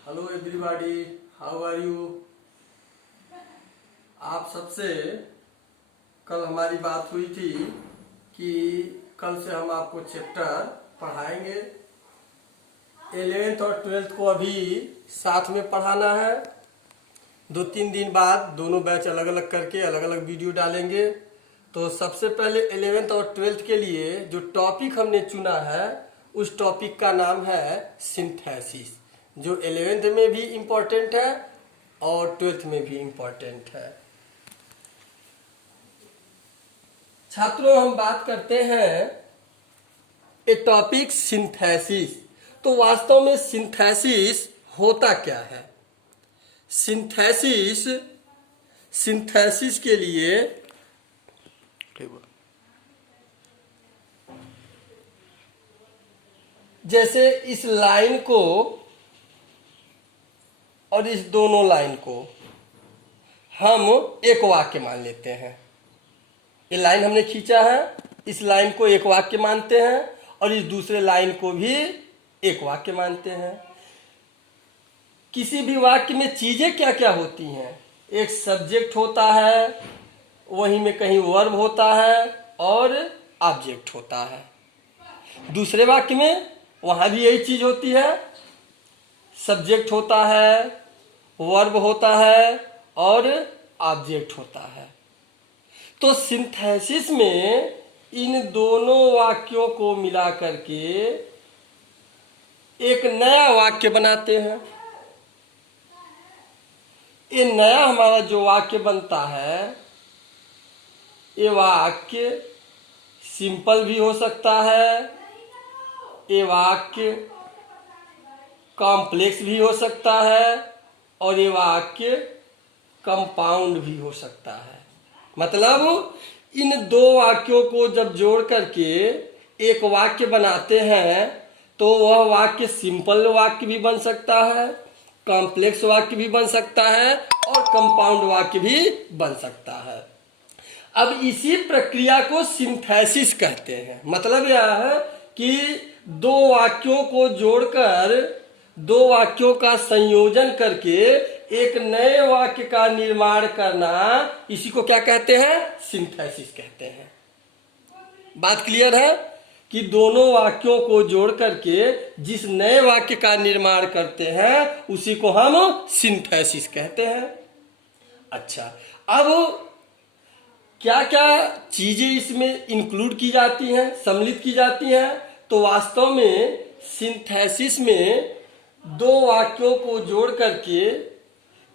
Hello everybody, how are you. आप सबसे कल हमारी बात हुई थी कि कल से हम आपको चैप्टर पढ़ाएंगे। 11th और 12th को अभी साथ में पढ़ाना है। 2-3 दिन बाद दोनों बैच अलग अलग करके अलग अलग वीडियो डालेंगे। तो सबसे पहले 11th और 12th के लिए जो टॉपिक हमने चुना है उस टॉपिक का नाम है सिंथेसिस, जो 11th में भी इम्पोर्टेंट है और 12th में भी इम्पोर्टेंट है। छात्रों, हम बात करते हैं ए टॉपिक सिंथेसिस। तो वास्तव में सिंथेसिस होता क्या है? सिंथेसिस के लिए जैसे इस लाइन को और इस दोनों लाइन को हम एक वाक्य मान लेते हैं। ये लाइन हमने खींचा है, इस लाइन को एक वाक्य मानते हैं और इस दूसरे लाइन को भी एक वाक्य मानते हैं। किसी भी वाक्य में चीजें क्या क्या होती हैं? एक सब्जेक्ट होता है, वहीं में कहीं वर्ब होता है और ऑब्जेक्ट होता है। दूसरे वाक्य में वहां भी यही चीज होती है, सब्जेक्ट होता है, वर्ब होता है और ऑब्जेक्ट होता है। तो सिंथेसिस में इन दोनों वाक्यों को मिला करके एक नया वाक्य बनाते हैं। ये नया हमारा जो वाक्य बनता है, ये वाक्य सिंपल भी हो सकता है, ये वाक्य कॉम्प्लेक्स भी हो सकता है और ये वाक्य कंपाउंड भी हो सकता है। मतलब इन दो वाक्यों को जब जोड़ करके एक वाक्य बनाते हैं तो वह वाक्य सिंपल वाक्य भी बन सकता है, कॉम्प्लेक्स वाक्य भी बन सकता है और कंपाउंड वाक्य भी बन सकता है। अब इसी प्रक्रिया को सिंथेसिस कहते हैं। मतलब यह है कि दो वाक्यों को जोड़कर, दो वाक्यों का संयोजन करके एक नए वाक्य का निर्माण करना, इसी को क्या कहते हैं? सिंथेसिस कहते हैं। बात क्लियर है कि दोनों वाक्यों को जोड़ करके जिस नए वाक्य का निर्माण करते हैं उसी को हम सिंथेसिस कहते हैं। अच्छा, अब क्या क्या चीजें इसमें इंक्लूड की जाती हैं, सम्मिलित की जाती हैं? तो वास्तव में सिंथेसिस में दो वाक्यों को जोड़ करके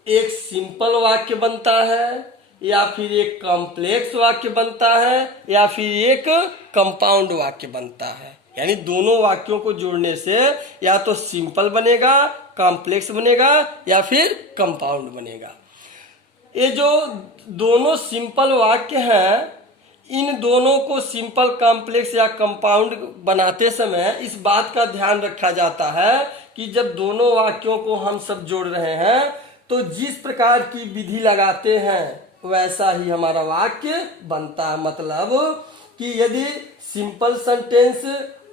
एक सिंपल वाक्य बनता है या फिर एक कॉम्प्लेक्स वाक्य बनता है या फिर एक कंपाउंड वाक्य बनता है। यानी दोनों वाक्यों को जोड़ने से या तो सिंपल बनेगा, कॉम्प्लेक्स बनेगा या फिर कंपाउंड बनेगा। ये जो दोनों सिंपल वाक्य हैं, इन दोनों को सिंपल, कॉम्प्लेक्स या कंपाउंड बनाते समय इस बात का ध्यान रखा जाता है कि जब दोनों वाक्यों को हम सब जोड़ रहे हैं तो जिस प्रकार की विधि लगाते हैं वैसा ही हमारा वाक्य बनता है। मतलब कि यदि सिंपल सेंटेंस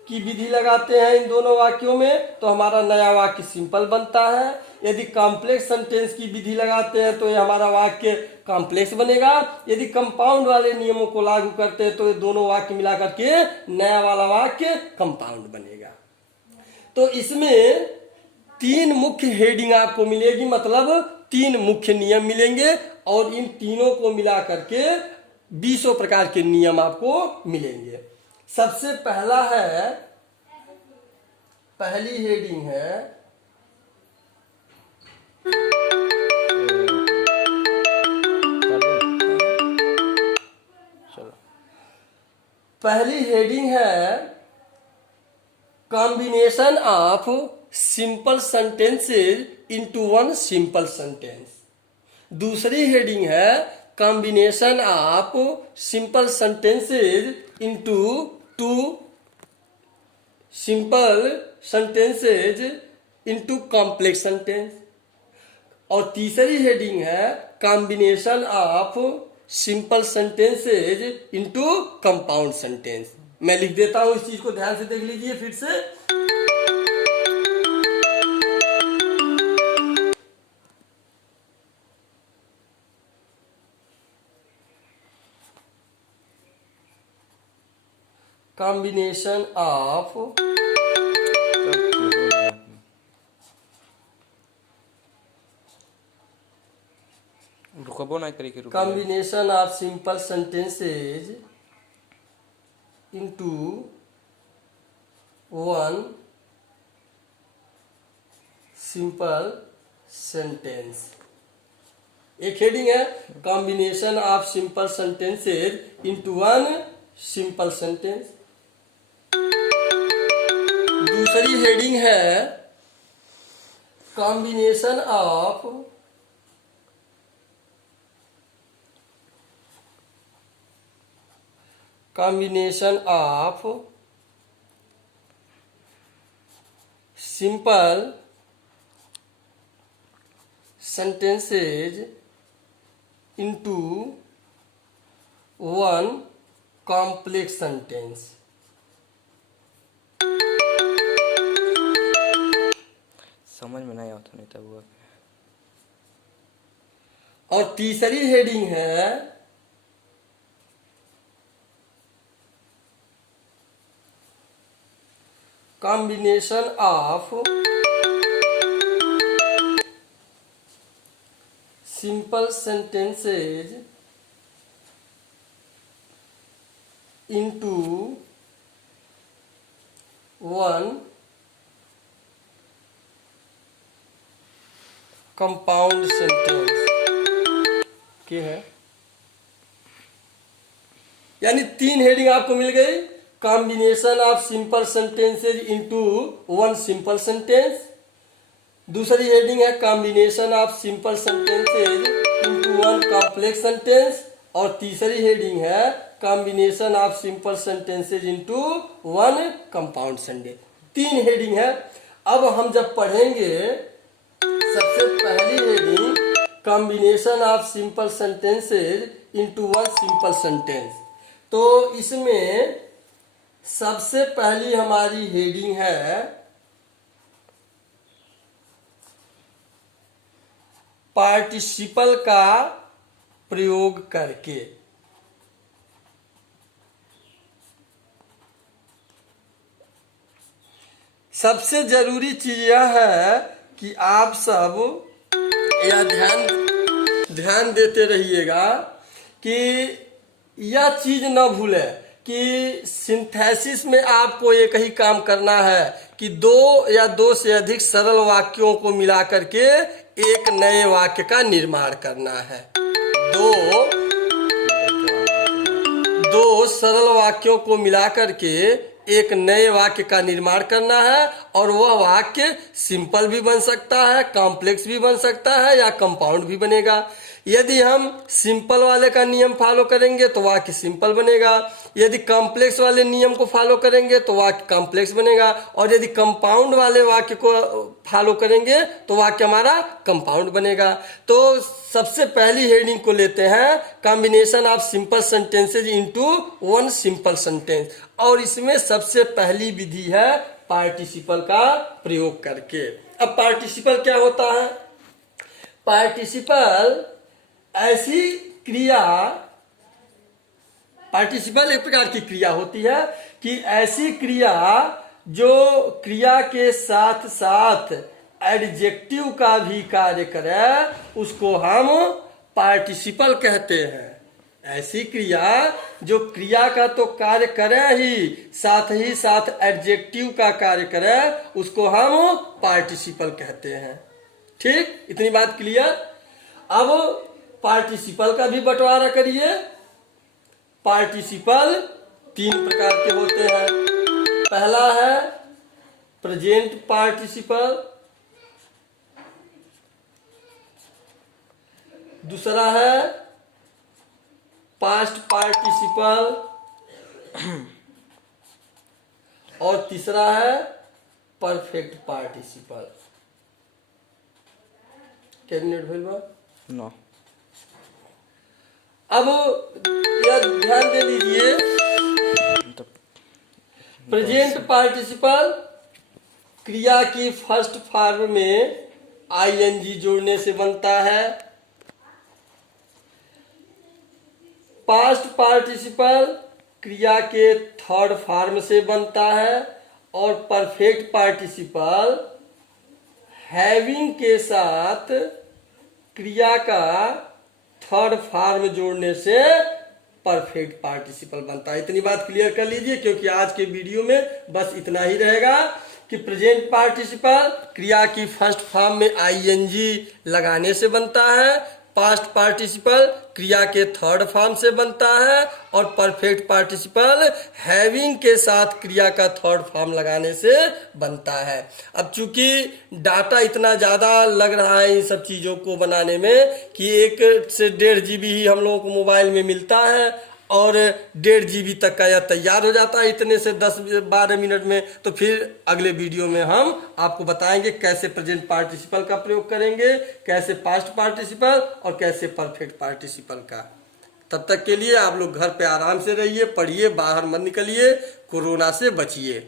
की विधि लगाते हैं इन दोनों वाक्यों में तो हमारा नया वाक्य सिंपल बनता है। यदि कॉम्प्लेक्स सेंटेंस की विधि लगाते हैं तो ये हमारा वाक्य कॉम्प्लेक्स बनेगा। यदि कंपाउंड वाले नियमों को लागू करते हैं तो ये दोनों वाक्य मिला करके नया वाला वाक्य कंपाउंड बनेगा। तो इसमें 3 मुख्य हेडिंग आपको मिलेगी, मतलब 3 मुख्य नियम मिलेंगे और इन तीनों को मिला करके 20 प्रकार के नियम आपको मिलेंगे। सबसे पहली हेडिंग है combination of simple sentences into one simple sentence. दूसरी हेडिंग है combination of simple sentences into 2 simple sentences into complex sentence. और तीसरी हेडिंग है combination of simple sentences into compound sentence. मैं लिख देता हूं, इस चीज को ध्यान से देख लीजिए फिर से। कॉम्बिनेशन ऑफ रुकबो नहीं करी के combination of simple sentences into one simple sentence। एक हेडिंग है combination of simple sentences into one simple sentence. दूसरी हेडिंग है combination of simple sentences into one complex sentence। समझ में नहीं आता नहीं तब हुआ। और तीसरी हेडिंग है combination of simple sentences into one compound sentence। क्या है? यानी तीन हेडिंग आपको मिल गई। Combination of simple sentences into one simple sentence. दूसरी हेडिंग है combination of simple sentences into one complex sentence. और तीसरी हेडिंग है combination of simple sentences into one compound sentence. तीन हेडिंग है। अब हम जब पढ़ेंगे सबसे पहली heading combination of simple sentences into one simple sentence, तो इसमें सबसे पहली हमारी हेडिंग है पार्टिसिपल का प्रयोग करके। सबसे जरूरी चीज यह है कि आप सब यह ध्यान देते रहिएगा कि यह चीज न भूलें कि सिंथेसिस में आपको एक ही काम करना है कि दो या दो से अधिक सरल वाक्यों को मिला करके एक नए वाक्य का निर्माण करना है। दो सरल वाक्यों को मिला करके एक नए वाक्य का निर्माण करना है, और वह वाक्य सिंपल भी बन सकता है, कॉम्प्लेक्स भी बन सकता है, या कंपाउंड भी बनेगा। यदि हम सिंपल वाले का नियम फॉलो करेंगे तो वाक्य सिंपल बनेगा, यदि कॉम्प्लेक्स वाले नियम को फॉलो करेंगे तो वाक्य कॉम्प्लेक्स बनेगा, और यदि कंपाउंड वाले वाक्य को फॉलो करेंगे तो वाक्य हमारा कंपाउंड बनेगा। तो सबसे पहली हेडिंग को लेते हैं combination of simple sentences into one simple sentence, और इसमें सबसे पहली विधि है पार्टिसिपल का प्रयोग करके। अब पार्टिसिपल क्या होता है? पार्टिसिपल ऐसी क्रिया, पार्टिसिपल एक प्रकार की क्रिया होती है कि ऐसी क्रिया जो क्रिया के साथ साथ एडजेक्टिव का भी कार्य करे उसको हम पार्टिसिपल कहते हैं। ऐसी क्रिया जो क्रिया का तो कार्य करे ही साथ एडजेक्टिव का कार्य करे उसको हम पार्टिसिपल कहते हैं। ठीक, इतनी बात क्लियर। अब पार्टिसिपल का भी बंटवारा करिए। पार्टिसिपल तीन प्रकार के होते हैं। पहला है प्रेजेंट पार्टिसिपल, दूसरा है पास्ट पार्टिसिपल, और तीसरा है परफेक्ट पार्टिसिपल। कितने मिनट भइल बा? 9। अब यह ध्यान दे लीजिए, प्रेजेंट पार्टिसिपल क्रिया की फर्स्ट फॉर्म में आईएनजी जोड़ने से बनता है। पास्ट पार्टिसिपल क्रिया के थर्ड फॉर्म से बनता है और परफेक्ट पार्टिसिपल हैविंग के साथ क्रिया का थर्ड फॉर्म जोड़ने से परफेक्ट पार्टिसिपल बनता है। इतनी बात क्लियर कर लीजिए, क्योंकि आज के वीडियो में बस इतना ही रहेगा कि प्रेजेंट पार्टिसिपल क्रिया की फर्स्ट फॉर्म में आईएनजी लगाने से बनता है, पास्ट पार्टिसिपल क्रिया के थर्ड फॉर्म से बनता है और परफेक्ट पार्टिसिपल हैविंग के साथ क्रिया का थर्ड फॉर्म लगाने से बनता है। अब चूंकि डाटा इतना ज़्यादा लग रहा है इन सब चीज़ों को बनाने में कि 1 से 1.5 GB ही हम लोगों को मोबाइल में मिलता है और 1.5 GB तक का यह तैयार हो जाता है इतने से 10-12 मिनट में। तो फिर अगले वीडियो में हम आपको बताएंगे कैसे प्रेजेंट पार्टिसिपल का प्रयोग करेंगे, कैसे पास्ट पार्टिसिपल और कैसे परफेक्ट पार्टिसिपल का। तब तक के लिए आप लोग घर पे आराम से रहिए, पढ़िए, बाहर मत निकलिए, कोरोना से बचिए।